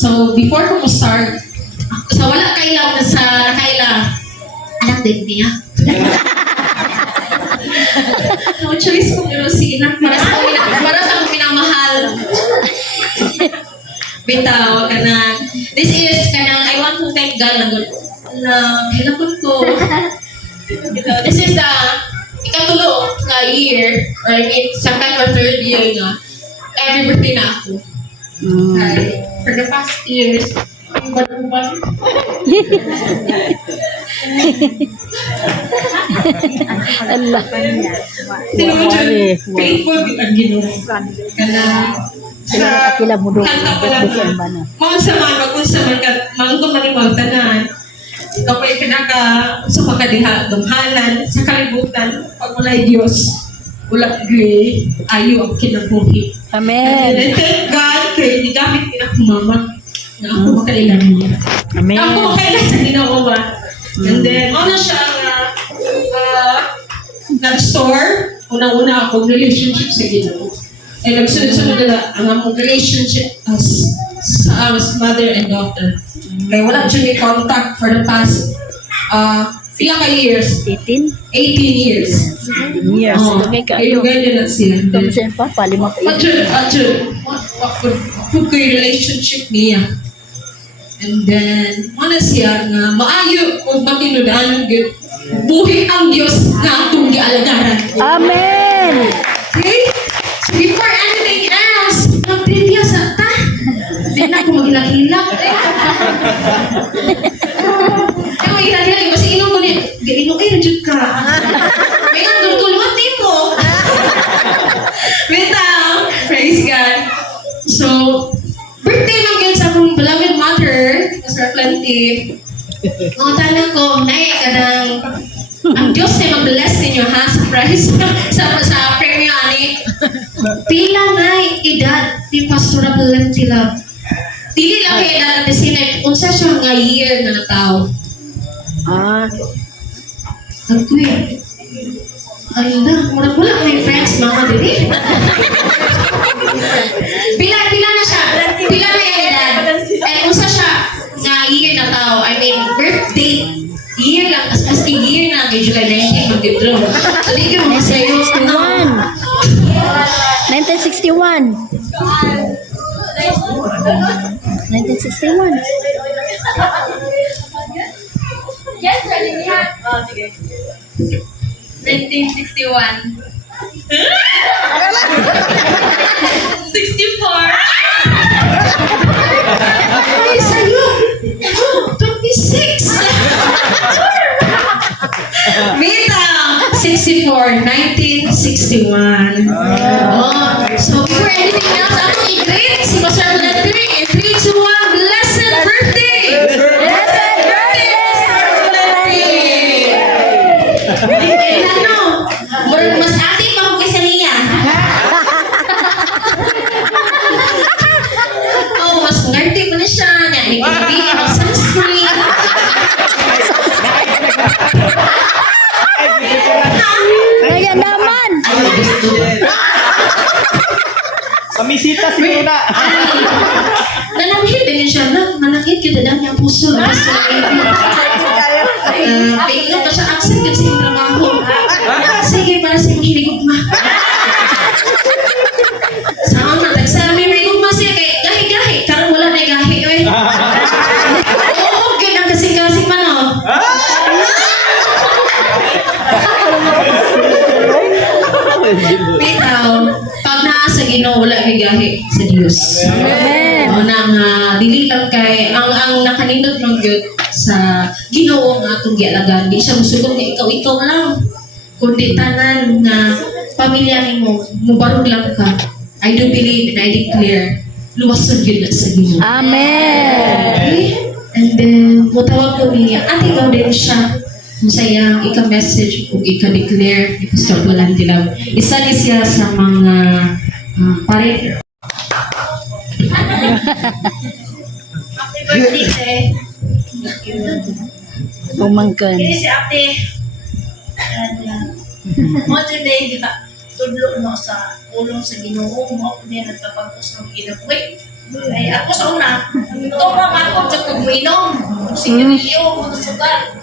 So, before ko mo-start, so wala kailaw na sa nakaila. Anak din niya. No choice kung yun si Inak. Para sa akong pinamahal. Bitaw, kanang. This is kanang, I want to thank God na hilapon ko. This is the ikatulo na year, or I mean, second or third year na every birthday na ako. Okay. For the past years, uban-uban. Allah. Faithful ang Ginoo. Kana sa Kila mo do. kanta pa lang na, mga saman, kung saman ka, mga kumanimang tanan, kapag pinaka sa pagkadiha, dumhanan, sa kalibutan, pag wala'y Diyos, wala gray, ayo ang kinabuhi. Amen. And thank God, kay di gamit pinakumama na ako makailan niya. Amen. Ako makailan sa Ginoo ba? And then, ano siya nag-store, unang-una akong relationship sa Ginoo. Eh, nagsunod-sunod na ang among relationship as mother and daughter. Kaya wala siya may contact for the past ilang ka years? 18 18 years. years. Oh, Dugay ka kayo ayo. ganyan na siya. Kung saan pa, palima ka iyo. Kung ko yung relationship niya. And then, mana siya nga, maayo kung matinudanan yun. Buhi ang Diyos na atong gialagaran. Amen. Okay? So before anything else, mag-trivia sa ta. Hindi na ako maghilak-hilak. Kaya maghilak-hilak. Kasi inom ko niya. Inom kayo, jud ka. May nga, tulungan mo. Bitaw. Praise God. So, birthday lang yun sa akong beloved mother, Mr. Plenty. Mga tanong ko, nay, kadang ang Diyos ay mag-bless ninyo ha sa prize sa premium ani. Pila na edad ni Pastor Plenty Love. Dili lang kay edad at sinay unsa siya nga year na nataw. Agwi. Ay na, murag wala may friends mga dili. Pila na siya. Pila na yung edad. And unsa siya nga year na tao. I mean, birthday year lang. As in year na. May July 19 mag-draw. So, di ka mga sayo. 1961. 1961. Yes, ready niya. Oh, sige. 1961. 64. Ay, sayo. 26. Mita. 64. 1961. Oh, so before anything else, ako i-greet si Pastor Plenty. In 3, 2, 1, blessed birthday! Blessed birthday, Pastor Plenty! Eh, ano? Mas ate pa ako kaysa niya. Oh, mas ngarte pa na siya. Naikibi, ang sunscreen. Kaya naman. Pamisita siguro na. Nananghit din siya. Nananghit kita daw niyang puso. Basta paingat pa siya. Accept din sa iyong trabaho. Sige, para sa iyong hinigugma. Sama na. Tagsami may gugma siya. Kaya gahi-gahi. Karang wala na gahi. Oo, good ang kasing-kasing man. Bitaw, pag naa sa Ginoo wala may gahi sa Dios. Amen. O nang dili lang kay ang nakanindot lang gyud sa Ginoo nga atong gialagan. Di siya musugod nga ikaw lang. Kundi tanan nga pamilya nimo mubarog lang ka. I do believe and I declare luwasod gyud na sa Ginoo. Amen. Okay? And then mutawag ko niya ate daw siya masayang ika-message o ika-declare ni Pastor Plenty Love. Isa ni siya sa mga pare. Happy birthday, Umangkan. Kini si ate. Mo today, tudlo no sa ulong sa Ginoo mo ko niya nagkapagpos ng kinabuhi. Ay, ako sa una, ito pa makon sa kagminom. Sigarilyo, mga sugal.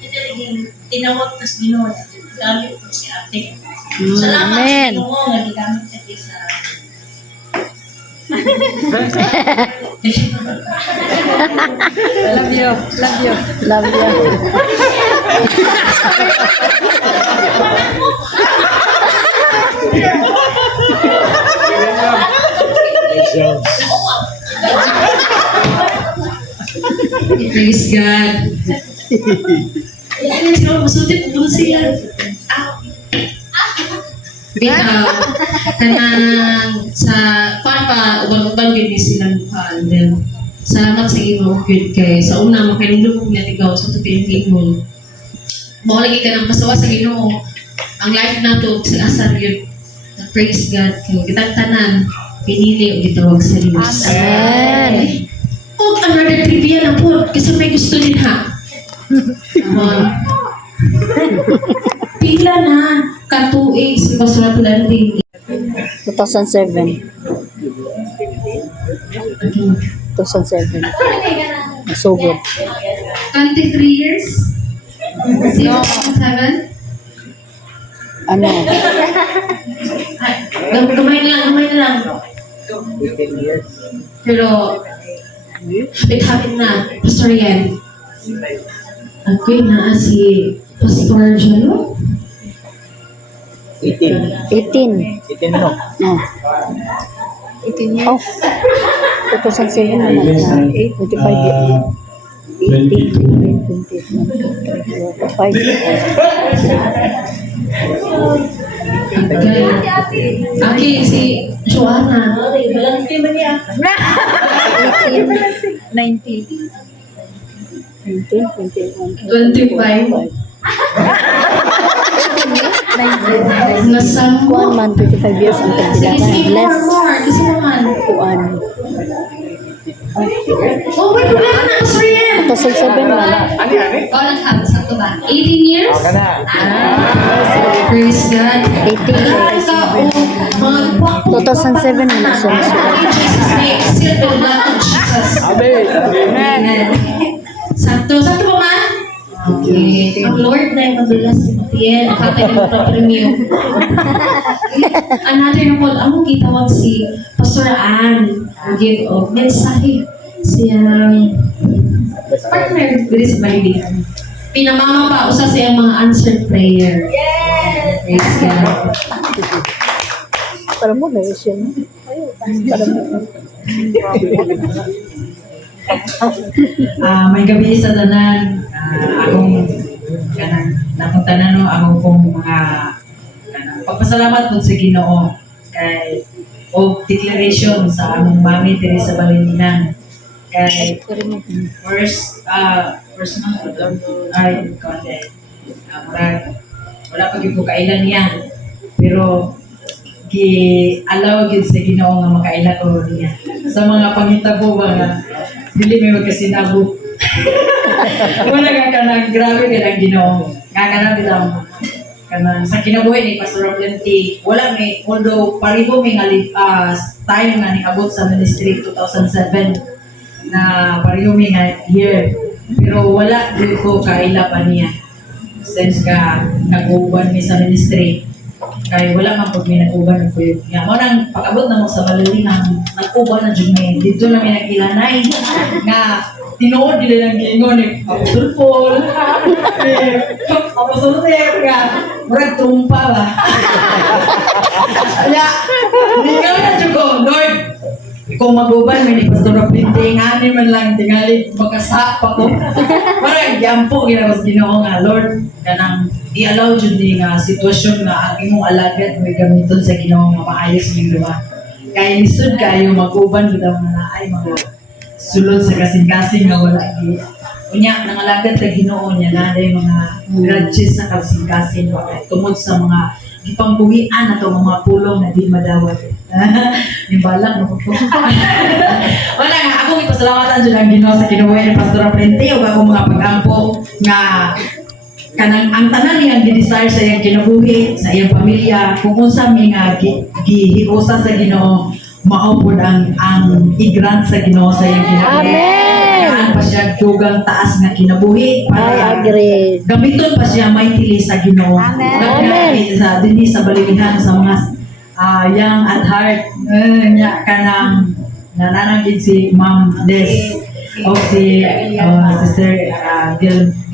Ito naging tinawag tas ginoon. Gamit ko si ate. Salamat sa Amen. Ginoo nga gigamit sa isa. Love you. Love you. Love you. Praise God. Sino masulit po sila? Bitaw, kanang sa papa, ubang-ubang gini silang and then salamat sa imo good kay sa una makinindot ko niya ikaw sa tupin mo. Mo lagi ka nang pasawa sa Ginoo. Ang life nato sa asar yun. Praise God kay kitang tanan pinili o gitawag sa Diyos. Amen. O another trivia na po kasi may gusto din ha. Pila na katuig si Pastor Planting. 2007. 2007. Nasugod. 23 years? 6.7? Ano? Gamay na lang. Pero, habit-habit na, Pastor Yan. Ako'y naa si Pastor Jalo. 18. 18. 18 no? No. 18 years. Oh. 2007 naman na. 25 years. 18, 25. Okay, si Joanna. 25. Nasaan Kuan mo? man, 25 years ang Sige, pagkilala. sige, Less. more. Kasi naman. Kuan. Oh, may problema na, Pastor Yan. 2007 wala. Ikaw naghabi sa ito ba? 18 years? Ka na. Praise God. 18 years. Mga gwapo. 2007 wala siya nasulat. In Jesus' name, seal the blood of Jesus. Amen. Amen. Sakto ba man? Okay. Ang Lord na yung madulas si Matiel. Katay ng premium. Another na po, ang gitawag si Pastor Ann. Give of mensahe. Siyang partner with his baby. Pinamama pa, usa siyang mga answered prayer. Yes! Praise God. Para mo na siya. Para mo. May gabi sa tanan, akong nakong tanan no, akong pong mga pagpasalamat po sa Ginoo kay o declaration sa among mami Teresa Balininan kay first month ay konde wala pa gyud ko kailan yan pero gi-allow gid sa Ginoo nga makaila ko niya sa mga pangitabo ba nga dili may magkasinabo. Wala ka kanang grabe ka ng Ginoo. Nga kanang bilang kanang sa kinabuhi ni Pastor Plenty, wala may, although pariho may nga time nga niabot sa ministry 2007 na pariho may nga year. Pero wala din ko kaila pa niya. Since ka nag-uban mi sa ministry, kaya wala man po may nag-uban ko yun. Nga mo nang pag-abot na mo sa Balalihan, nag-uban na dyan may dito na may nagkilanay nga tinuod nila ng gingon ni Apostol Paul, Apostol Ter, nga murag trumpa ba? Kaya, hindi ka na dyan ko, Lord, kung mag-uban, may ni Pastor Rapinte, nga ni man lang tingali, magkasa pa ko. Parang yampo, ginawas Ginoo nga, Lord, kanang i-allow dyan din nga sitwasyon nga ang imong alagad may gamiton sa Ginoo nga maayos ng diba. Kaya lisod kayo mag-uban bitaw nga ay mga sulod sa kasing-kasing nga wala gi. Unya nang alagad sa Ginoo niya na day mga grudges sa kasing-kasing tungod sa mga gipangbuhian ato mga pulong na di madawat. Ni balak no ko. Wala nga ako ipasalamatan jud ang Ginoo sa kinuha ni Pastor Aprente ug ako mga pag-ampo nga kanang ang tanan niyang gi-desire sa iyang kinabuhi, sa iyang pamilya, kung unsa mi nga gihiusa sa Ginoo, maupod ang i-grant sa Ginoo sa iyang kinabuhi. Kailangan pa siya dugang taas nga kinabuhi I para agree. gamiton pa siya mightily sa Ginoo. Amen. Sa dinhi sa balilihan sa mga young at heart nya kanang nananagid si Ma'am Des o si Sister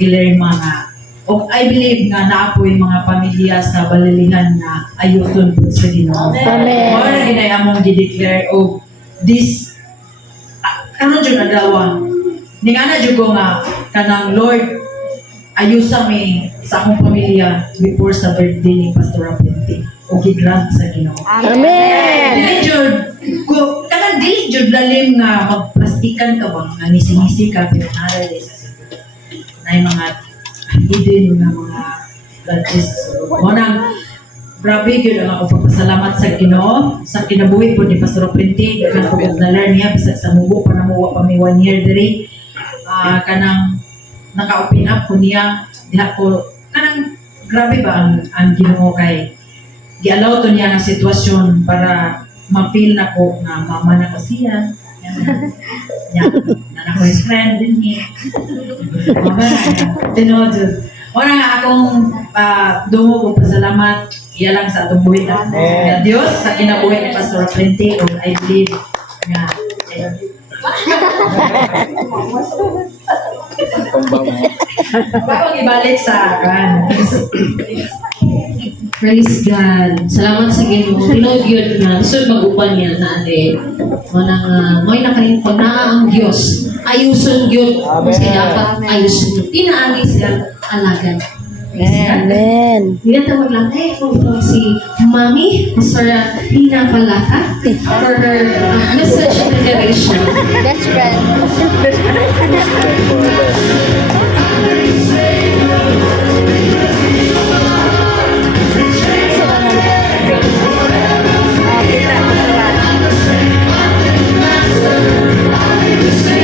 Guillermo nga. O I believe nga naapoy mga pamilya sa balilihan na ayuson po sa Ginoo. Amen. Mao ginay among gi-declare og this karon jud adlaw. Ningana jud ko nga kanang Lord ayusa mi sa akong pamilya before sa birthday ni Pastor Apente o gi-grant sa Ginoo. Amen. Dili jud ko kanang dili jud lalim nga magplastikan ka ba nga ngisi-ngisi ka pero naray sa Ginoo. Nay mga hidden nga mga gadgets. Unang grabe gyud ang ako pagpasalamat sa Ginoo sa kinabuhi po ni Pastor Apente kanang ko na-learn niya bisag sa mubo pa namuwa pa mi 1 year diri. Kanang naka-open up ko niya diha ko kanang grabe ba ang Ginoo kay gi-allow to niya nga sitwasyon para ma-feel na ko nga mama na ko siya nya na ko his friend din niya mama na tinod ora nga akong dungo kong pasalamat iya lang sa atong buhay na Dios sa kinabuhi ni Pastor Apente o I believe nga bago ibalik sa akin. Praise God. Salamat sa Ginoo. Tinuod yun na. Gusto mag-upan niya na ate. Mo'y nakalimpon na ang Diyos. Ayuson yun. Kung siya dapat ayuson yun. Tinaagi siya alagan. Amen. Hindi na maglagay kung si Mami, Pastor Nina Palaka, for her message declaration. Best friend.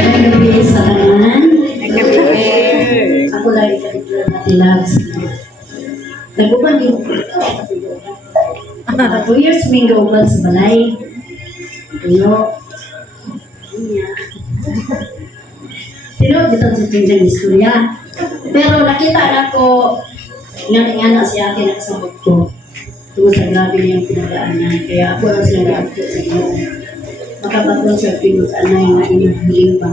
Nagabi sa kanan. Ako lang ikadiklar na tilags. Naguban yung 2 years may gauban sa balay. Pero, tinawag dito sa tinggang istorya. Pero nakita na ko nga si ate na kasabot ko. Tungkol sa grabe niyang pinagdaan niya. Kaya ako lang sila nagkakot sa Ginoo. Makabaton sa pinag-anay na inyong hiling ba.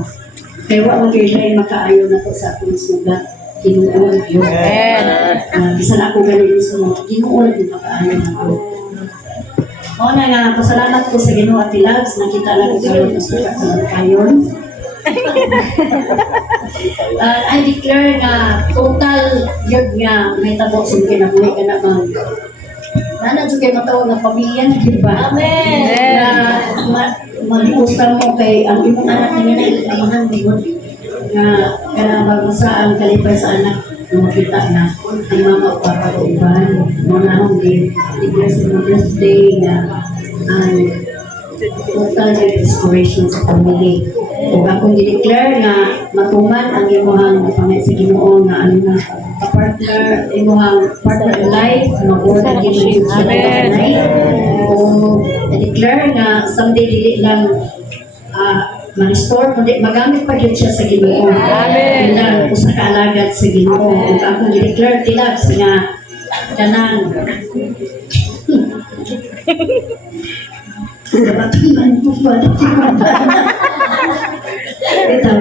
Kaya wala kayo makaayaw na po sa akong sugat. Ginuon yun. Bisa na ako ganun sa mga ginuon yung makaayaw na po. O na nga, pasalamat ko sa Ginoo at Tilags. Nakita na ko kayo na sugat sa kayon. I declare nga total yun nga may tabo sa kinabuhi ka naman. Nana dyan kayo matawag na pamilya na diba? Amen! Na mag-usap mo kay ang imong anak na nga na amahan din na magbasa ang kalipay sa anak na makita na ang mama o papa o iban mga akong declare sa Mother's Day na ang total restoration sa family. Kung akong i-declare na matuman ang imuhang pangay sa Ginoo na ano na partner, imuhang partner in life, mag-order din sa Ginoo. Kung i-declare na someday dili lang ma-restore, kundi magamit pa din siya sa Ginoo. Bilang usa ka alagad sa Ginoo. Kung akong i-declare Tilags nga kanang Batuman po ba? Ito.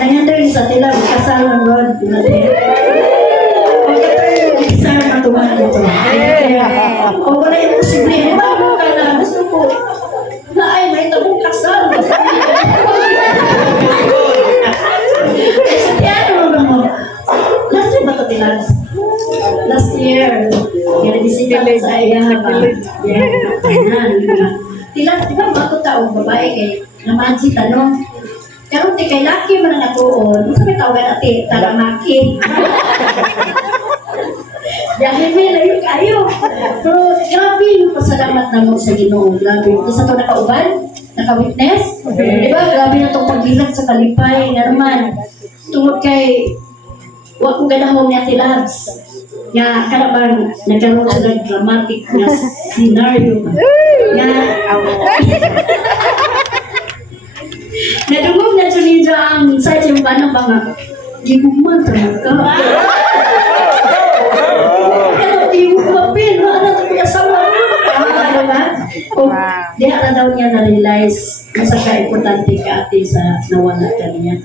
Nangyandar sa tila, kasal ang Lord. Kasal ang tuman ito. O wala yung posible. Bago ka na, gusto ko. Na ay, may tabong kasal. Sa tiyano mo. Last year ba ito tilas? Last year. Kaya disita ko sa iya ba? Tilas, di ba mga taong babae kay naman si tanong. Karon ti kay laki man ang natuon. Sa may tawagan ati talamaki. Dahil may layo kayo. Pero grabe yung pasalamat na mo sa Ginoo. Grabe. Isa to nakauban, naka-witness. Di ba? Grabe na itong paglilag sa kalipay. Nga naman, tungod kay wag kong ganahon niya Tilags. Nga, karabang nagkaroon sa dramatic na scenario. Nadungog na siya ninyo ang sa yung paano ba nga? Giguman talaga. Ano, gigumapin. Ano, may asawa na. Diba? O, di na daw niya na-realize na sa ka-importante ka ate sa nawala ka niya.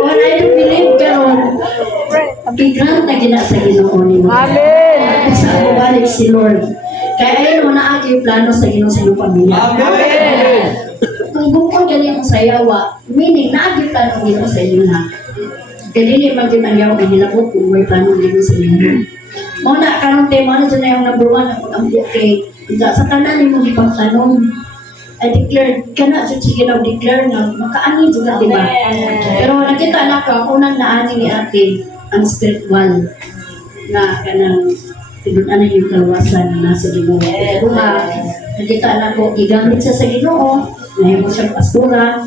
When I do believe karon, biglang na gina sa Ginoo ni mo. Amen. Sa balik si Lord. Kaya ayun na ang plano sa Ginoo sa iyong pamilya. Amen. Kung bukod ganyan ang sayawa, meaning naagit plano ng Ginoo sa inyo na. Kaya hindi maging ang yaw ang hinabot kung may plano ng Ginoo sa inyo. Muna, karong tema na dyan na yung number 1 ang okay. Sa tanan ni mo ipagtanong, I declare, kana dyan sige na declare na makaani juga, di ba? Pero nakita na ko, unang naani ni ate, ang spiritual na kanang tinunan na yung kaluwasan na nasa Ginoo. Pero nakita na ko, igamit siya sa Ginoo, ngayon mo siyang pastura,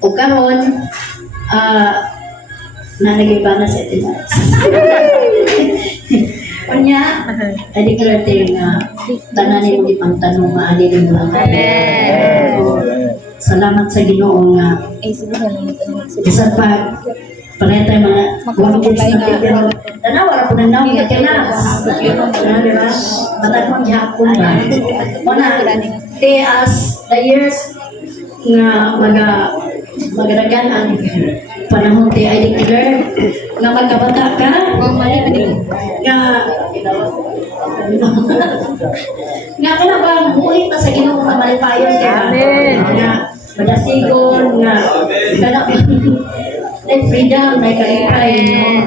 o karon, nanagay na sa itin. Kanya, I declare tayo nga, tananin mo ipang tanong, maali rin mo lang. Salamat sa Ginoo nga, isang pa, panay tayo mga huwag kids na pero tanawa ra po ng naong nga kinas. Di ba? Matag mong gihapon ba? Muna, as the years nga magadagan ang panahon ti I declare nga magkabata ka nga ka na ba muli pa sa Ginoo nga malipayon ka nga madasigon nga kana like freedom like kalipay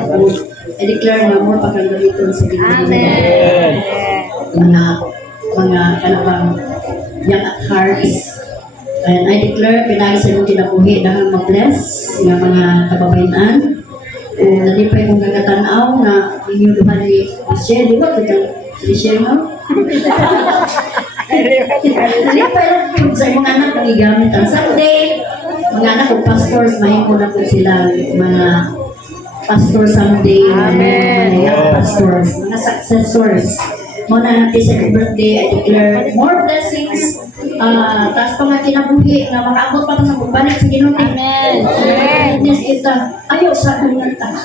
no I declare nga mo pagkagaliton sa Ginoo mga kanabang young at hearts. And I declare, pinagi sa mong kinabuhi dahil mag-bless ng mga kababayan. Nalipay kong gagatanaw na inyo duman ni Michelle. Di ba? Michelle mo? Nalipay lang sa mga anak na igamit ang Sunday. Mga anak kong pastors, mahimo na po sila. Mga pastor someday. Mga young pastors. Mga successors. Muna natin sa birthday, I declare more blessings. Tapos pa nga kinabuhi na makaabot pa sa pagbalik sa Ginoo. Amen. Yes, kita. Ayaw sa akin ta.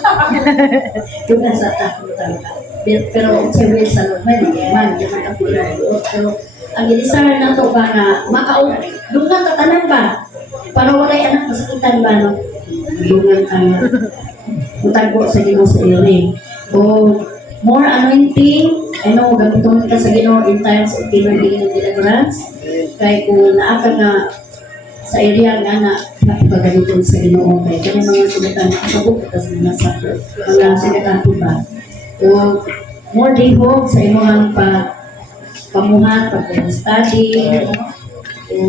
Yung nasa takutan ka. Pero si Will sa Lord, man, di makapulan. Pero ang inisar na to ba na dungan tatanan ba? Para walay anak masakitan ba, no? Dungan ang mutago sa Ginoo sa iri. O more anointing. I know, gamiton ka sa Ginoo in times of healing and deliverance. Kaya kung naaka nga sa area nga na napagaliton sa Ginoo, kaya kaya mga sugatan nakasabot ka sa mga suffer, mga sugatan po ba? O more dehog sa imong pamuhat, pag-study, o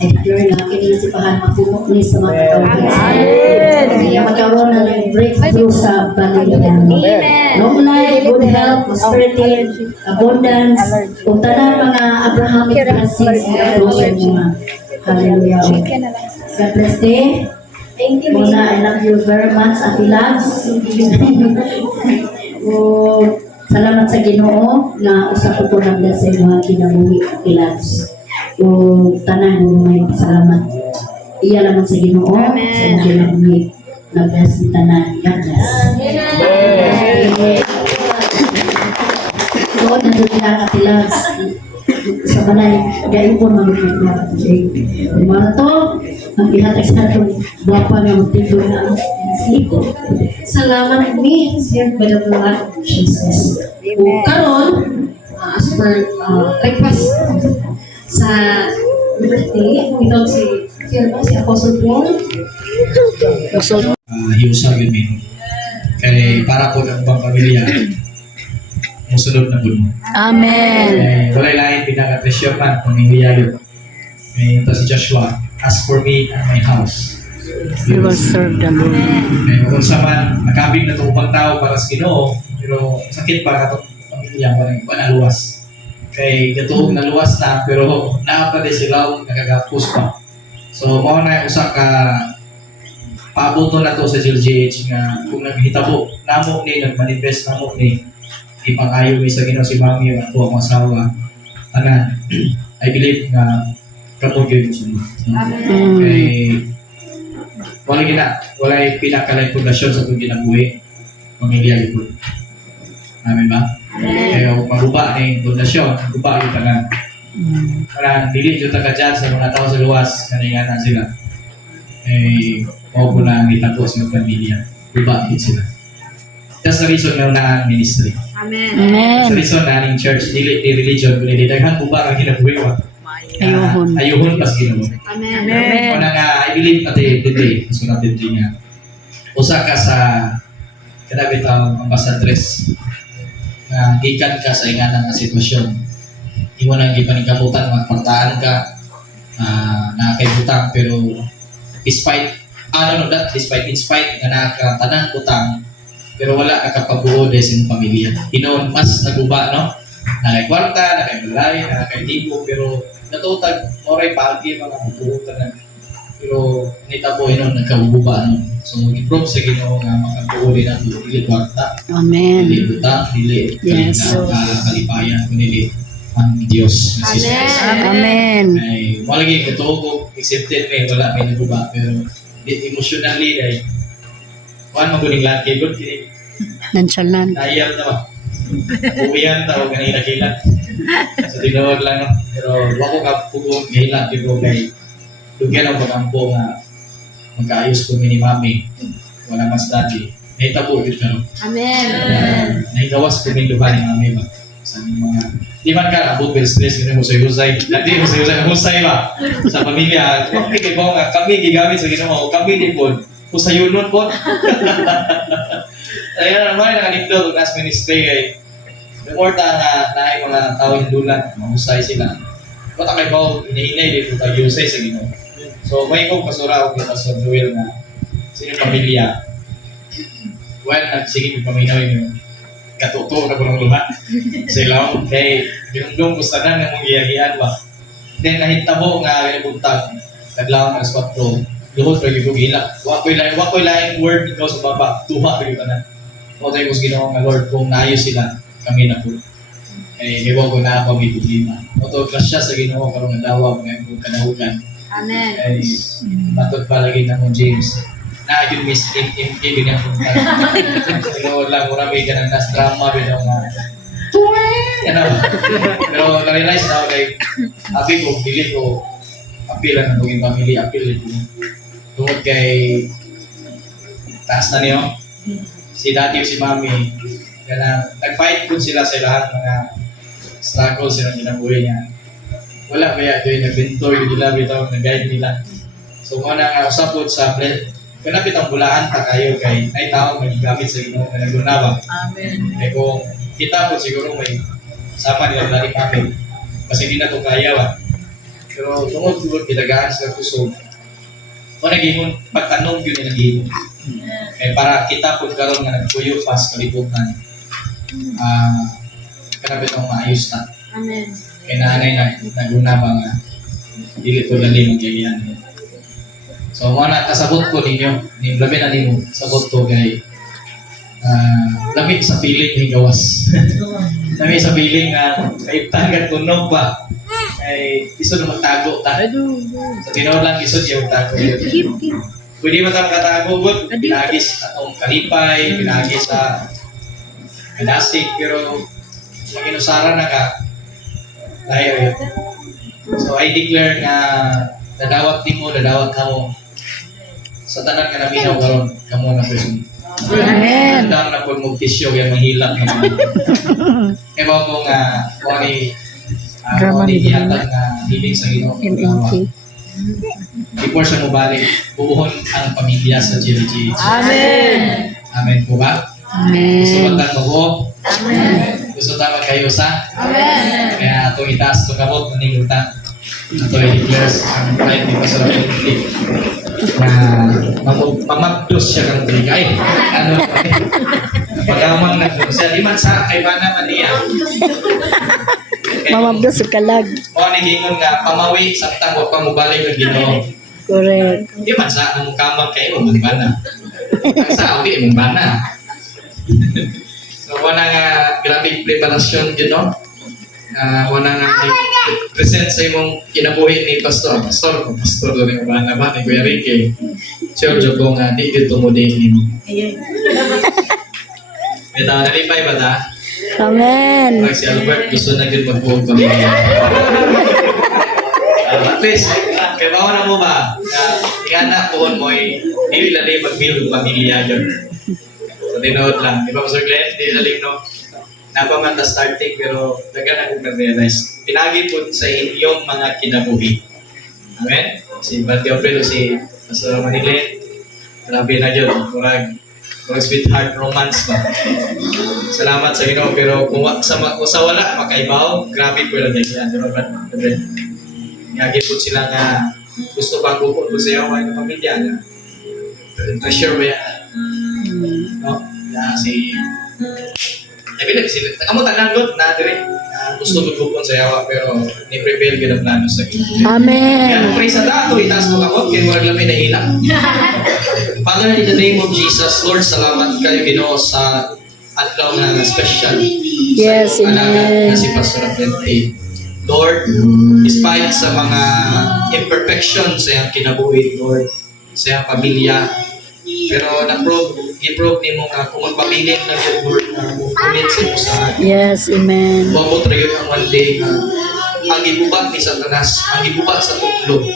declare na kinilisipahan mapuno ni sa mga katawag. Kaya magkaroon na ng breakthrough sa banalihan. Long life, good health, prosperity, abundance, kung tanang mga Abrahamic blessings na closer mga. Hallelujah. God bless you. Muna, I love you very much, Ate Labs. Salamat sa Ginoo na usap ko na bless sa mga kinabuhi, Ate Labs. Tanan mo may salamat. Iya naman sa Ginoo sa mga kinabuhi na bless ni tanan. God bless. So, nandun nila Ate Labs. Sa balay, gayon po mag-ibig. Mga to, ang ihatag sa itong buwapa na magtigo na ang siko. Salamat ni Sir by the blood of Jesus. Karon, as per request sa birthday, ito si Apostle Paul. Hiusa gamin. Kaya para po ng bang pamilya, musunod na po. Amen. Walay lain pinaka-treasure man, pamilya yun. Ito si Joshua, as for me and my house, We will serve the Lord. kung sa man, nakabig na itong upang tao para sa Ginoo, pero sakit para itong pamilya, parang panaluwas. Kay gatuog na luwas na, pero naapa din sila nakagapos pa. So, mao na usa ka paaboto na to sa GLGH nga kung naghitabo namo ni nagmanifest namo ni ipangayo mi sa Ginoo si mami ang ako ang asawa tanan. I believe na kamo gyud mo sunod. Kay wala pinakalay pundasyon sa itong ginabuhi pamilya gyud. Amen ba? Kaya maguba ni pundasyon, maguba yung tanan. Para dili jud ta dyan sa mga tao sa luwas kaningana sila. Mao po na ang itako sa mga pamilya. Iba din sila. That's the reason na ang ministry. Amen. That's the reason na ang church, dili di religion, kundi daghan po ba ang kinabuhi mo? Ayuhon. Ayuhon pas Ginoo. Amen. Kung nga, I believe at the day, kasunod din din niya. Usa ka sa kadabi taong ambasadres na gikan ka sa ingana nga sitwasyon. Imo nang gipaningkamutan, magpartaan ka, na kay butang, pero despite in spite nga nakatanan utang, pero wala ka kapabuo dahil sa iyong pamilya. Inoon mas naguba, no? Nakay kwarta, nakay balay, nakay tipo, pero natutag, moray paagi, mga kabuutan na. Pero nitabo inoon nagkaguba, no? So, improve sa Ginoo nga makabuo din ang dili kwarta, Amen. dili butang, dili Yes. kalipayan, kundi ang Diyos. Na si Jesus. Amen. Ay, wala lagi katuog, accepted may wala may naguba, pero emotionally, ay, kuhan maguling lahat kayo, good, kini Nonchalant. naiyak na ba? Uwihan na o ganun nakilan. So, tinood lang, no? Pero wako ka pugong kahilan, pero kay tugyan ang pag-ampo nga magkaayos ko ni mami, wala mas dati. Nahitabo, yun ka, no? Amen. Nahigawas ko ni lupa ni mami ba? Sa aming mga, di man ka abot with stress, ganun husay-husay. Dati husay ba? Sa pamilya, kami kay Bong, kami gigamit sa Ginoo, kami din po, husayunon po. Ayun naman, nakalipdo, last ministry kay, the more ta nga naay mga tao hindulan, mahusay sila. Kota kay Bong, hinahinay din po tayo-husay sa Ginoo. So, may kong kasura ko kita sa Joel na sa inyong pamilya. Well, nagsigit yung paminaw yung katuto na po ng luha. Sila, kay ginundong gusto na ng mong iyahian ba. Then, nahitabo nga kinabuntag, naglawan ng spot pro, luhod pa yung gila. Wako'y laing word ikaw sa baba, tuha pa yung tanan. O tayo kung ginawa nga Lord, kung naayos sila, kami na po. Kaya iwan ko na ako may problema. O to, klasya sa ginawa karong nadawa, mga kung kanahugan. Amen. Ay, matod palagi na mong James. Na yung miss ibig niya punta. Pero lang, marami ka ng nas drama, pero nga, yan na. Pero na-realize na ako kay, abi ko, pili ko, apilan ng maging family, apil ito. Tungkol kay, taas na niyo, si daddy o si mami, kaya nag-fight po sila sa lahat mga struggles silang ginabuhay niya. Wala kaya doon nag-mentor yung nila, bitaw, nag-guide nila. So, muna nga usapod sa kanapit ang bulahan pa kayo kay ay tao magigamit sa Ginoo nga nagunawa. Amen. Kaya kung kita po siguro may sama nila dali kami. Kasi hindi na ito kaya ba. Pero tungod kitagaan sa puso. O naging pagtanong yun yung naging. Kaya para kita po karoon nga nagpuyo pas kalibutan. Kanapit ang maayos na. Amen. Kaya nanay na nagunawa nga. Dili ko lali magyalihan. So, mga nakasabot ko ninyo, labi na ninyo, sabot ko kay lamig sa piling ni gawas. Lamig sa piling nga, kay tagat tunog ba? Kay iso na magtago ta. Sa tinood lang iso niya magtago. Pwede mo sa makatago, but pinagis atong kalipay, pinagis sa elastic, pero mag-inusara na ka, layo. So, I declare na dadawat mo, dadawat na mo, sa tanan nga naminaw karon kamo na person. Amen. Dang na po mo tisyo kaya mahilak na mo. Kaya ba ko nga wani gihatag nga hiling sa Ginoo. MNT. Before siya mobalik, buuhon ang pamilya sa GLG. Amen. Amen po ba? Gusto Amen. ba mo ko? Amen. Gusto tama kayo sa? Amen. Kaya itong itaas itong kamot, manilutan. Ito ay declares ang pride dito sa conflict na mamagdos siya ng tiga. Ay, ano pagamang na doon. Siya di man sa kay Bana Mania. Mamabdos sa kalag. O nagingon nga, pamawi sa tango pa mo balik ang Ginoo. Correct. Di man sa mong kamang kayo, mong Bana. Sa uli, mong Bana. So, wala nga, grabe grabing preparasyon, you know. Wala nga present sa imong kinabuhi ni Pastor doon yung ba ni Kuya Ricky. Sure, ko nga, di dito mo din. May tao nalipay ba ta? Amen. Si Albert gusto na din magbuong pamilya. At least, kaya bawa na mo ba? Tingana po mo ay hindi lalay mag-build pamilya dyan. So, tinood lang. Di ba, Pastor Glenn? Hindi lalay, no? Napamanda starting, pero dagan akong na-realize. Pinagi po sa inyong mga kinabuhi. Amen? Si Bante Alfredo, si Pastor Manilin, grabe na dyan. Murag sweetheart romance ba? Salamat sa Ginoo, pero kung sa wala, makaibaw, grabe po lang yan. Di ba, Brad? Ngagi po sila nga gusto bang bukod po sa iyo ng pamilya na treasure ba yan? No? Na si bilang sila, nakamutan lang na dire gusto magbukod sa yawa pero ni-prevail yun ang plano sa Ginoo. Amen. Kaya pray sa dato, itaas mo kamot, kaya murag lamay na ilang. Father, in the name of Jesus, Lord, salamat kayo Ginoo sa adlaw na special. Yes, sa alaga amen. na si Pastor Apente. Lord, despite sa mga imperfections sa iyang kinabuhi, Lord, sa iyang pamilya, pero i-prove ni mo nga kung magpabilin na yun, Lord, na mukulit sa iyo sa akin. Yes, amen. Huwag mo yun ang one day na ang ibubat ni Satanas, ang ibubat sa tuklo,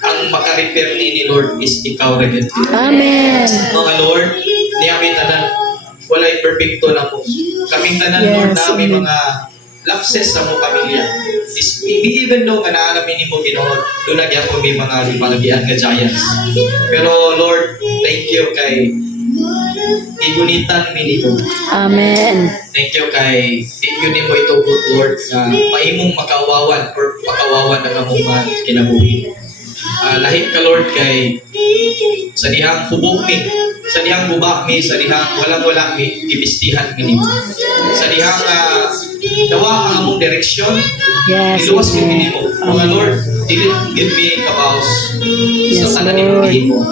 ang makarepair ni Lord is ikaw rin. Amen. Mga Lord, niyami tanan, wala'y perfecto na po. Kaming tanan, Lord, Yes, na may amen. mga lapses sa mong pamilya. Even though alamin ni mo Ginoo, doon nagyan ko may mga lipalagian nga giants. Pero Lord, thank you kay igunitan mi nimo. Amen. Thank you kay yun ni mo itugot, Lord, na maimong makawawan or makawawan ang among mga kinabuhi. Lahit ka, Lord, kay sa dihang hubog mi, sa dihang bubak mi, sa dihang walang-wala mi, gibistihan mi nimo. Sa dihang dawa ang among direksyon, Yes, iluwas mi amen. nimo. Mga Lord, give me kabaos Yes, sa tanan Lord. mo.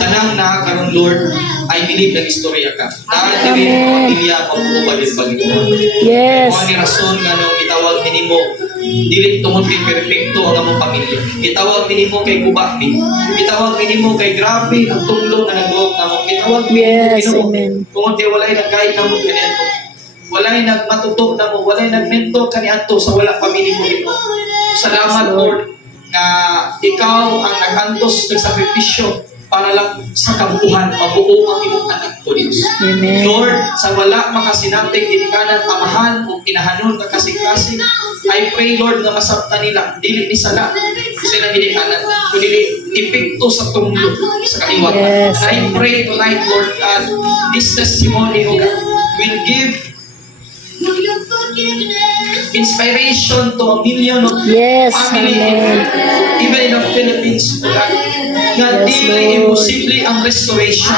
Tanang nakakaroon, Lord, I believe na istorya ka. Dahil Amen. din ang pamilya, mabuubag yung Panginoon. Yes. Kung ang rason nga nung itawag minimo, dili tungod kay perfecto ang among pamilya. Itawag minimo kay kubak mi. Itawag minimo kay grabe ang tulong na nagbuot namo. Itawag minimo Yes, amen. tungod kay walay nagkait namo ganito. Walay nagmatuto namo, walay nagmentor kaniadto sa wala pamilya mo nimo. Salamat, Lord, na ikaw ang naghantos ng sakripisyo para lang sa kabuuhan, mabuo ang imong anak ko, Diyos. Amen. Lord, sa wala makasinabing ginikanan, amahan, o kinahanon ng kasing-kasing, I pray, Lord, na masabta nila, dili ni sala, sila ginikanan, kundi epekto sa tunglo, sa kaliwatan. Yes. And I pray tonight, Lord, that this testimony, O God, will give inspiration to a million of Yes, family, amen. even in the Philippines, O God. Na Yes, dili Lord. imposible ang restoration.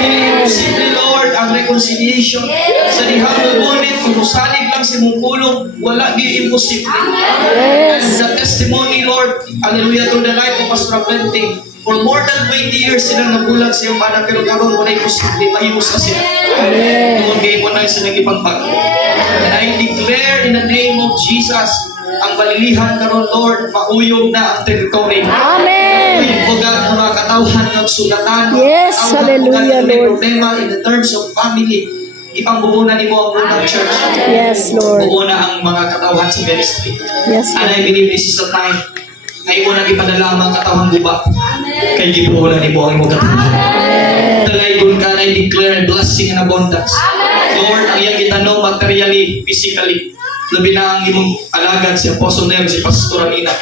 Dili imposible, Lord, ang reconciliation. Sa dihang ngunit, kung salig lang si mong pulong, wala di imposible. And Yes. the testimony, Lord, hallelujah, through the life of Pastor Apente, for more than 20 years silang nabulag sa iyong anak, pero karon wala imposible, mahimos na sila. Tungod kayo mo na silang ipagbago. And I declare in the name of Jesus, ang balilihan karon, Lord, mauyog na ang teritoryo. Amen. Uyog ang mga katawhan ng sulatan. Yes, Katawhan, hallelujah, Lord, may Lord. problema in the terms of family. Ipangbubunan ni mo ang unang church. Yes, Lord. Bubuna ang mga katawhan sa ministry. Yes, And I Lord. believe this is the time ay mo nang ipadala ang mga katawhan guba. Kay gibuunan ni mo ang imong katawhan. Dalaygon ka na i-declare blessing and abundance. Lord, ang iyang gitanong materially, physically, labi na ang imong alagad si Apostle Nero, si Pastor Amina.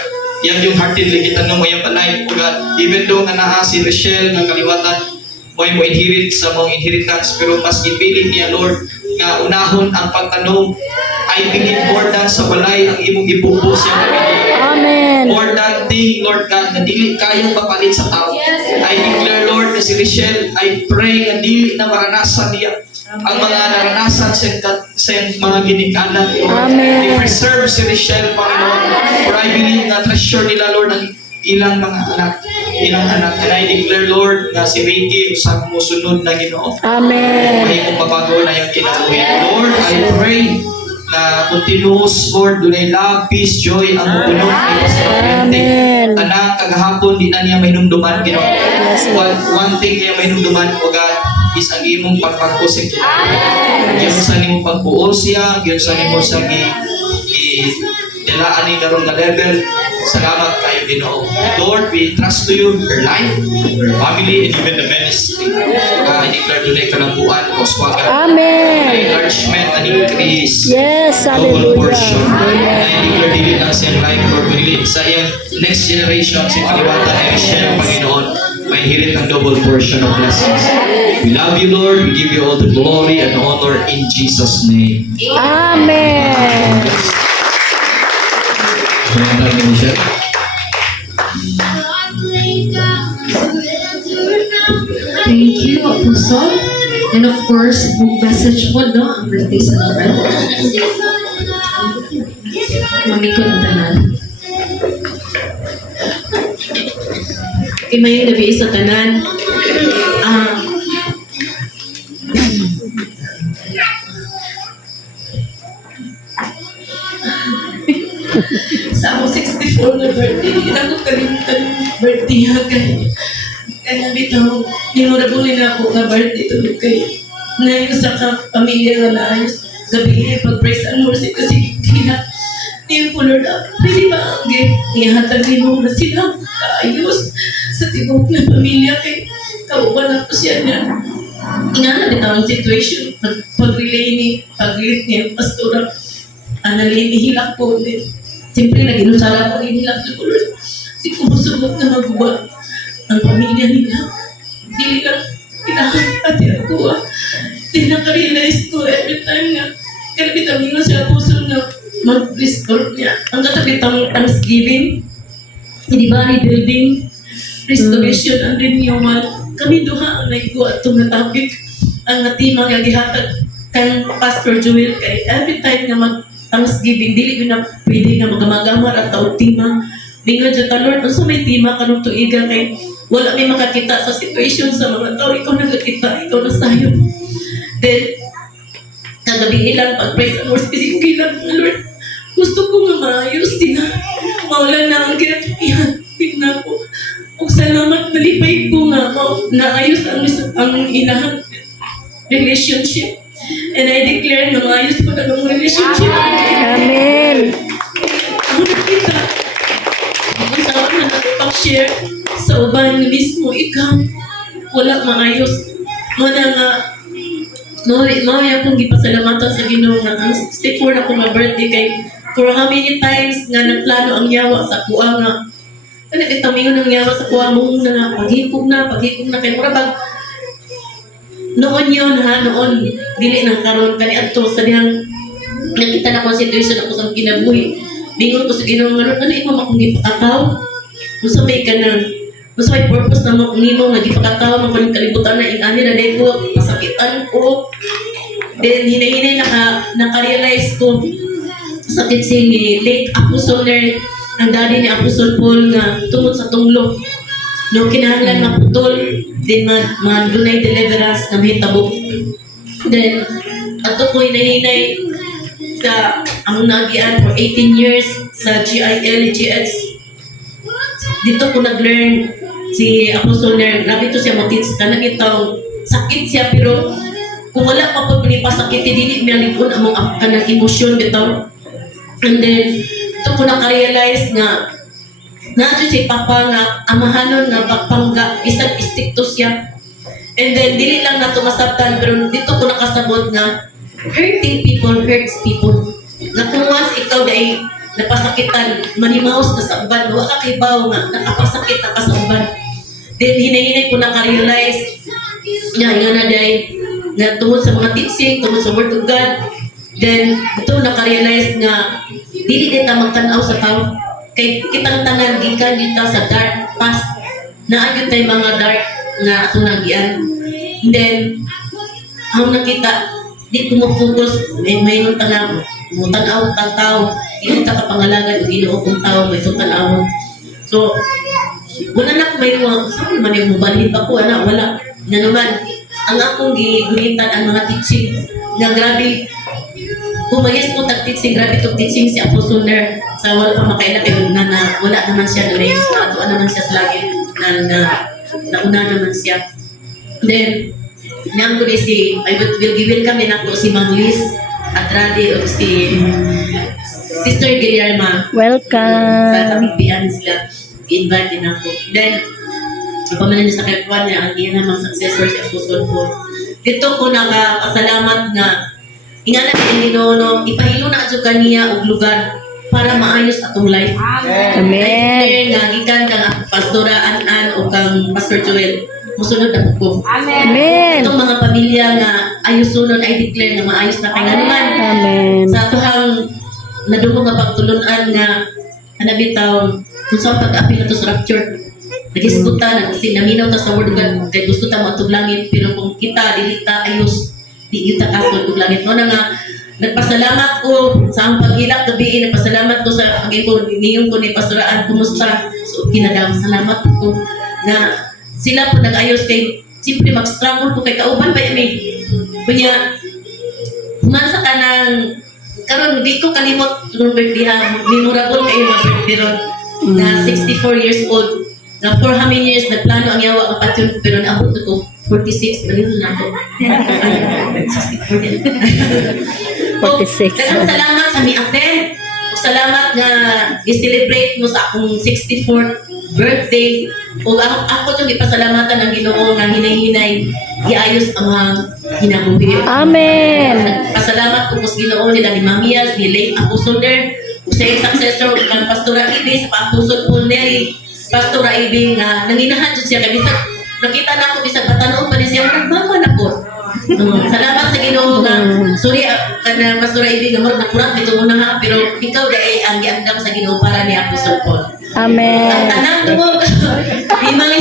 Yan yung heartedly gitanong mo yung panay, O God. Even though nga naa si Rochelle ng kaliwatan, mo inherit sa mong inheritance, pero mas ipili niya, Lord, nga unahon ang pagtanong, I believe more than sa balay ang imong ibubo siya pamilya. Amen. More than thing, Lord God, na dili kayang mapalit sa tao. I declare, Lord, na si Rochelle, I pray na dili na maranasan niya ang mga naranasan sa mga ginikanan. Amen. I-preserve si Rochelle, Panginoon. For I believe na treasure nila, Lord, ang ilang mga anak. ilang anak. And I declare, Lord, na si Ricky, usap mo sunod na Ginoo. Amen. May mong mabago na yung kinabuhi. Lord, I pray na continuous, Lord, dunay love, peace, joy, ang mabuno ay Amen. tanang kagahapon, di na niya mahinumduman, Ginoo. One thing niya mahinumduman, O God, is ang imong pagpagpusik. Giyon sa imong pagpuos siya, giyon sa imong sa dilaan ni karong nga level. Salamat kayo, Ginoo. Lord, we trust to you, her life, her family, and even the ministry. I declare today kalambuan, kuswagan, Amen. enlargement, and increase. Yes, Double hallelujah. portion. I declare dili na siyang life, Lord, dili sa iyang next generation, si Paliwata na siya ng Panginoon, may hirit ang double portion of blessings. We love you, Lord. We give you all the glory and honor in Jesus' name. Amen. Salamat naman siya. Thank you, Apostle. And of course, message mo, no? Ang birthday sa Lord. Mamikot ang tanan. Imayong gabi sa tanan. Sa akong 64 na birthday, hindi na ako kalimutan yung birthday ha kaya nabitaw, memorable na ako na birthday tulog kayo. Naayos sa pamilya nga naayos. Gabi pag-praise and worship kasi kina niyo po Lord, pwede ba ang gift? Ihatagin mo na sila kaayos sa tibok na pamilya kay kauban ako siya niya. Nga na bitaw ang situation, pag-relay ni, pag-relate niya yung pastora, analin, ihilak po din. Siyempre, nag-inusara ko, ihilak ko Lord. Si kumusubok na maguba ang pamilya nila. Hindi lang kinakapati ako. Hindi nakarealize ko every time nga. Kaya bitang yun sa puso na mag-restore niya. Ang katabitang Thanksgiving, hindi ba rebuilding, restoration, and renewal. Kami duha ang nagkuha itong na topic. Ang natima nga gihatag kang Pastor Joel kay every time nga mag-Thanksgiving, dili na pwede nga magagamar at taong tima. Bingad dyan ka, Lord, unsa may tima ka nung tuiga kay wala may makakita sa situation sa mga tao. Ikaw nakakita, ikaw nasayo. Then, kagabi ilang pag-praise and worship, kasi kailan, Lord, gusto ko nga maayos din na mawala na ang kinatipihan. Tignan ko. Kung salamat, malipay ko nga naayos ang inahang relationship. And I declare na maayos ko na ng relationship. Amen. Ako nakita. Ang tawag na nakapag-share sa uban mismo, ikaw, wala maayos. Muna nga, mawaya akong gipasalamatan sa Ginoo nga ang 64 na akong birthday kay for how many times nga nagplano ang yawa sa kuha nga. Kaya nagtamingon ng yawa sa kuha mo na paghikog na kay mura bag noon yun ha, noon dili nang karon kani adto sa dihang nakita na constitution ako sa kinabuhi. Bingon ko sa Ginoo nga ano imo makong gipakataw? Unsa may kanang unsa may purpose na mo nimo nga gipakataw mo kanang kalibutan na inani na dai ko pasakitan ko. Then hinay-hinay naka-realize ko sakit si late Apostle ang daddy ni Apostle Paul nga tungod sa tunglo. No kinahanglan maputol din dunay deliverance na mahitabo. Then ato ko hinay-hinay sa ang nagian for 18 years sa GILGX. Dito ko nag-learn si Apostle grabe to siya matits ka nakitaw sakit siya pero kung wala pa po pinipasakit dili niya likod among kanang emosyon bitaw. And then ito ko naka-realize nga nato si Papa nga amahanon nga pagpangga isang istikto siya. And then dili lang nato masabtan pero dito ko nakasabot nga hurting people hurts people. Na kung once ikaw ay napasakitan, manimaos na sa uban, wala ka kibaw nga nakapasakit na ka sa uban. Then hinay-hinay ko naka-realize nga na day nga tungod sa mga teaching, tungod sa word of God. Then ito naka-realize nga dili kita magtanaw sa tao kay kitang tanan gikan kita sa dark past naagyo tay mga dark nga atong nagian. Then ang nakita di ko mo-focus may nung tanaw mo tanaw tao di kita kapangalangan Ginoo kung tao may tanaw. So Wala na may mga, saan naman yung mubalhin pa ko, anak, wala. Nga naman, ang akong giguhitan ang mga teaching nga grabe. Kung magis ko tag-teaching, grabe itong teaching si Apostle Ner sa wala pa makaila kayo na wala naman siya doon. Atuan naman siya sa lagi nauna naman siya. Then, nang ko si, I will give kami na ko si Mang Liz Atrade o si Sister Guillerma. Welcome. Sa kamigbian sila, i-invite din ako. Then, pamanan niya sa Kaipuan niya, ang iyan namang successor si Apostol ko. Dito ko nakapasalamat nga, ingana ang Ginoo, ipahilo na adyo kaniya og lugar para maayos atong life. Amen. Ay, nga, gikan kang Pastora Anan o kang Pastor Joel, musunod na ko. Amen. Itong mga pamilya nga ayos sunod, I declare nga maayos na kaya naman. Amen. Sa atuhang nadungog nga pagtulunan nga anabitaw kung sa pag-apil na to sa rapture. Nagisgutan, naminaw ta sa word of God, kaya gusto ta matuglangit, pero kung kita, dili ta ayos, di kita kasod tuglangit. No na nga, nagpasalamat ko sa ang pag-ilak gabi, nagpasalamat ko sa pag-ipon, niyong ko ni Pastoraan, kumusta? So, kinagam, salamat ko na sila po nag-ayos kay, siyempre mag-struggle ko kay kauban pa yun eh. Kunya, humansa ka ng, karon di ko kalimot yung birthday ha, memorable kayo mga birthday ron, na 64 years old, na for how many years, nagplano ang yawa ang patyon ko, pero naabot ko, 46, baliw na ako. 46. Daghang salamat sa mi-attend. Salamat nga i-celebrate mo sa akong 64th birthday. O ako itong ipasalamatan ng Ginoo nga hinay-hinay iayos ang mga hinabuhi. Amen. Pasalamat ko sa Ginoo nila ni Mamias, ni Lake Apostle Ner, o sa iyong successor ng Pastora Ibi, sa Apostle Paul Neri, Pastora Ibi nga nanginahan dyan siya. Kaya bisag, nakita na ako, bisag patanoon pa niya siya, nagmama na po. Salamat sa Ginoo nga sorry kana Pastora Ibi nga murag nakurat dito muna ha, pero ikaw dai ang giandam sa Ginoo para ni Apostle Paul. Amen. Ang tanang tungod imang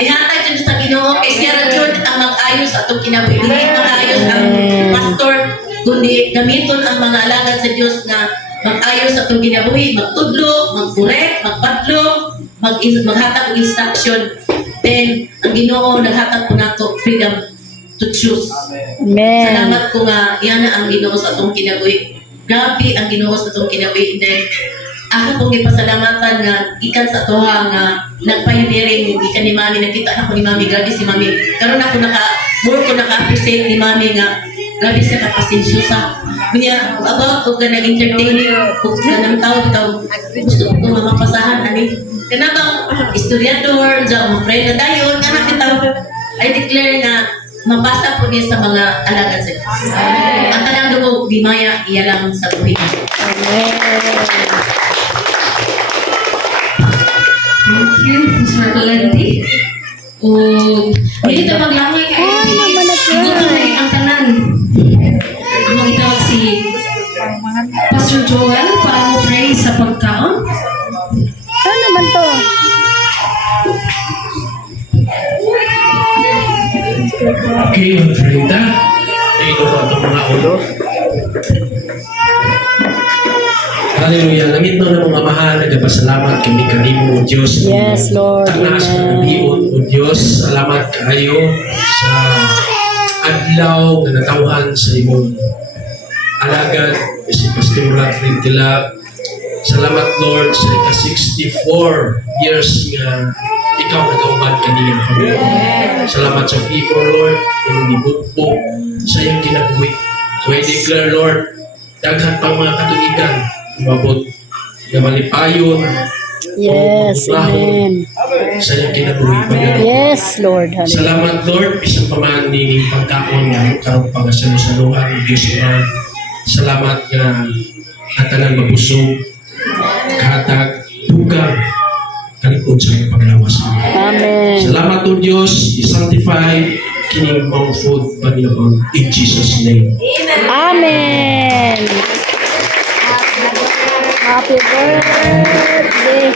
ihatag dyan sa Ginoo kay siya ra jud ang mag-ayos atong kinabuhi, mag-ayos ang pastor kundi gamiton ang mga alagad sa Dios nga mag-ayos atong kinabuhi, magtudlo, mag-correct, magpadlo, maghatag og instruction. Then ang Ginoo naghatag po nato freedom to choose. Amen. Salamat ko nga yan ang Ginoo sa atong kinabuhi. Grabe ang Ginoo sa atong kinabuhi. Then ako pong ipasalamatan nga ikan sa tuha nga nagpayuniring ikan ni Mami, nakita na ko ni Mami, grabe si Mami. Karon ako more ko naka-appreciate ni Mami nga grabe siya kapasensyosa. Kanya about o ka nag-entertaining o ka ng tao gusto ko nga mapasahan ani. Kana bang historiador, sa mga friend na dayon nga nakitaw. I declare nga mabasa po niya sa mga alagad sa Diyos. Ang tanang dugo, di maya, iya lang sa buhay. Amen. Thank you, Pastor Kalandi. O, hindi na maglangoy kayo. Iguto na ang tanan. Ang itawag si Pastor Joel para mo pray sa pagkaon. Ano naman to? Okay, mga Frida. Ito po itong mga ulo. Hallelujah. Langit mo na mga mahal, nagpasalamat kami kanimo, O Diyos. Yes, Lord. Tagnaas ka Amen. nabiyon, O Diyos. Salamat kayo sa adlaw na natawhan sa imong alagad si Pastora Frida. Salamat, Lord, sa ika-64 years nga ikaw nagauban kanina kami. Salamat sa favor, Lord, yung nibukbok sa iyong kinabuhi. So I declare, Lord, daghan pang mga katuigan, umabot na malipayon, Yes, amen. sa iyong kinabuhi. Panginoon. Yes, Lord. Hallelujah. Salamat, Lord, isang paman nining pagkaon nga karong pagasalusaluhan ng Diyos Lord. Salamat nga katanan mabusog, katag, tugang, kalikod sa iyong paglawas. Amen. Salamat o Diyos, i-sanctify kining mga food, Panginoon, in Jesus' name. Amen. Happy birthday.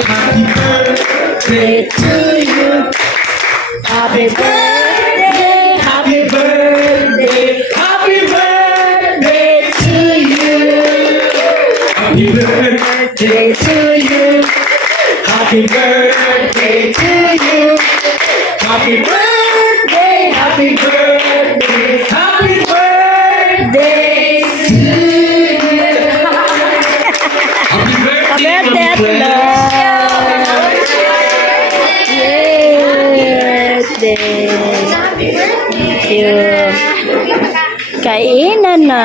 Happy birthday To you. Happy birthday. Happy birthday. Happy birthday To you. Happy birthday To you. Happy Happy birthday to you. Happy birthday, happy birthday, happy birthday to you. Happy birthday, Happy birthday, Ma'am Claire. Yes, birthday. Thank you. Kainan na.